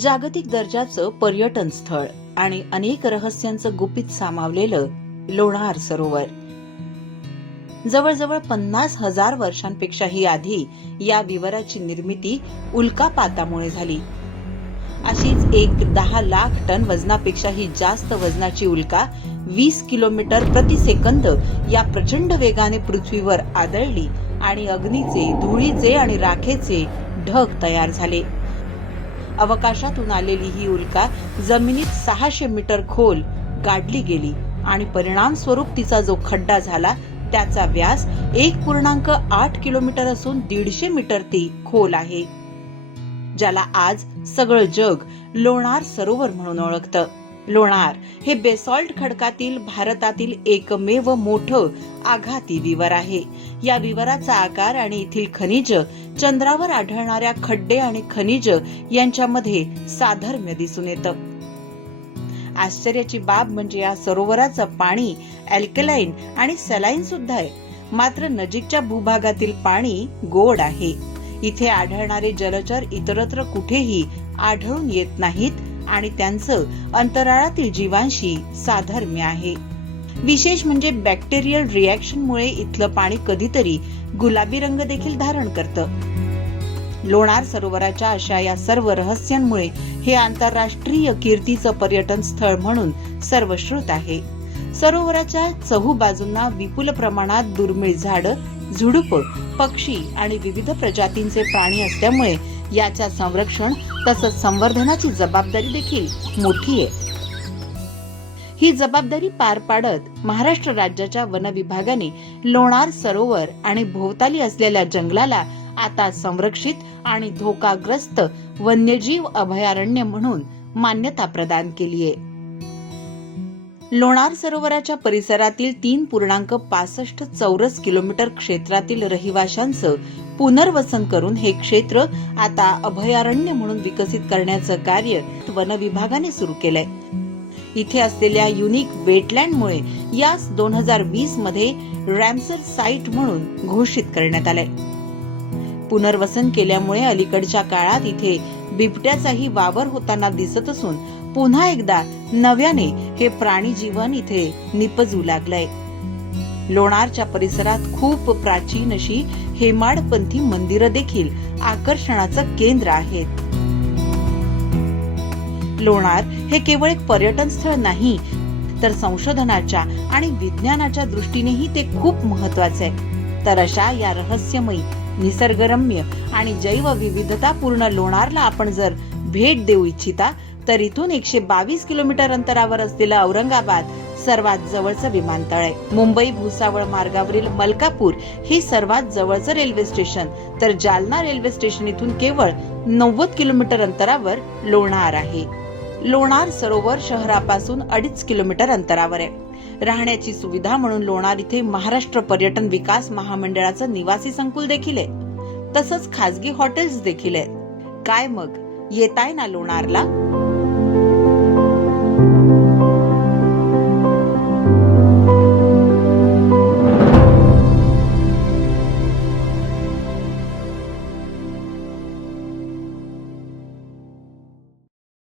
जागतिक दर्जाचं पर्यटन स्थळ आणि अनेक रहस्यांचं गुपित सामावलेलं लोणार सरोवर जवळजवळ 50,000 वर्षांपेक्षाही आधी या विवराची निर्मिती उल्कापातामुळे झाली. अशीच एक 10 लाख टन वजनापेक्षाही जास्त वजनाची उल्का 20 किलोमीटर प्रति सेकंद या प्रचंड वेगाने पृथ्वीवर आदळली आणि अग्नीचे, धुळीचे आणि राखेचे ढग तयार झाले. अवकाशातून आलेली ही उल्का जमिनीत 600 मीटर खोल गाडली गेली आणि परिणाम स्वरूप तिचा जो खड्डा झाला त्याचा व्यास 1.8 किलोमीटर असून 150 मीटर ती खोल आहे, ज्याला आज सगळं जग लोणार सरोवर म्हणून ओळखतं. लोणार हे बेसॉल्ट खडकातील भारतातील एकमेव मोठं आघाती विवर आहे. या विवराचा आकार आणि येथील खनिज चंद्रावर आढळणाऱ्या खड्डे आणि खनिज यांच्यामध्ये साधर्म्य दिसून येतं. आश्चर्याची बाब म्हणजे या सरोवराचं पाणी अल्कलाईन आणि सलाईन सुद्धा आहे, मात्र नजीकच्या भूभागातील पाणी गोड आहे. इथे आढळणारे जलचर इतरत्र कुठेही आढळून येत नाहीत आणि त्यांचं अंतराळातील जीवांशी साधर्म्य आहे. विशेष म्हणजे बॅक्टेरियल रिएक्शनमुळे इथलं पाणी कधीतरी गुलाबी रंग देखील धारण करतं. लोणार सरोवराच्या अशा या सर्व रहस्यांमुळे हे आंतरराष्ट्रीय कीर्तीचं पर्यटन स्थळ म्हणून सर्वश्रुत आहे. सरोवराच्या चहूबाजूंना विपुल प्रमाणात दुर्मिळ झाडं, झुडुप, पक्षी आणि विविध प्रजातींचे प्राणी असल्यामुळे याच्या संरक्षण तसंच संवर्धनाची जबाबदारी देखील मोठी आहे. ही जबाबदारी पार पाडत महाराष्ट्र राज्याच्या वन विभागाने लोणार सरोवर आणि भोवताली असलेल्या जंगलाला आता संरक्षित आणि धोकाग्रस्त वन्यजीव अभयारण्य म्हणून मान्यता प्रदान केली आहे. लोणार सरोवराच्या परिसरातील 3.65 चौरस किलोमीटर क्षेत्रातील रहिवाशांचं पुनर्वसन करून हे क्षेत्र आता अभयारण्य म्हणून विकसित करण्याचं कार्य वन विभागाने सुरू केलंय. इथे असलेल्या युनिक वेटलँडमुळे यास 2020 मध्ये रॅमसर साइट म्हणून घोषित करण्यात आलंय. पुनर्वसन केल्यामुळे अलीकडच्या काळात इथे बिबट्याचाही वावर होताना दिसत असून पुन्हा एकदा नव्याने हे प्राणी जीवन इथे निपजू लागलंय. लोणारच्या परिसरात खूप प्राचीन अशी हेमाडपंथी मंदिरं देखील आकर्षणाचं केंद्र आहेत. लोणार हे केवळ एक पर्यटन स्थळ नाही, तर संशोधनाच्या आणि विज्ञानाच्या दृष्टीनेही ते खूप महत्वाचे आहे. तर अशा या रहस्यमयी, निसर्गरम्य आणि जैवविविधतापूर्ण लोणारला आपण जर भेट देऊ इच्छिता तर इथून 122 किलोमीटर अंतरावर असलेलं औरंगाबाद सर्वात जवळचं विमानतळ आहे. मुंबई भुसावळ मार्गावरील मलकापूर हे सर्वात जवळचं रेल्वे स्टेशन, तर जालना रेल्वे स्टेशन इथून केवळ 90 किलोमीटर अंतरावर लोणार आहे. लोणार सरोवर शहरापासून 2.5 किलोमीटर अंतरावर आहे. राहण्याची सुविधा म्हणून लोणार इथे महाराष्ट्र पर्यटन विकास महामंडळाचं निवासी संकुल देखील आहे, तसंच खासगी हॉटेल्स देखील आहेत. काय मग, येताय ना लोणारला?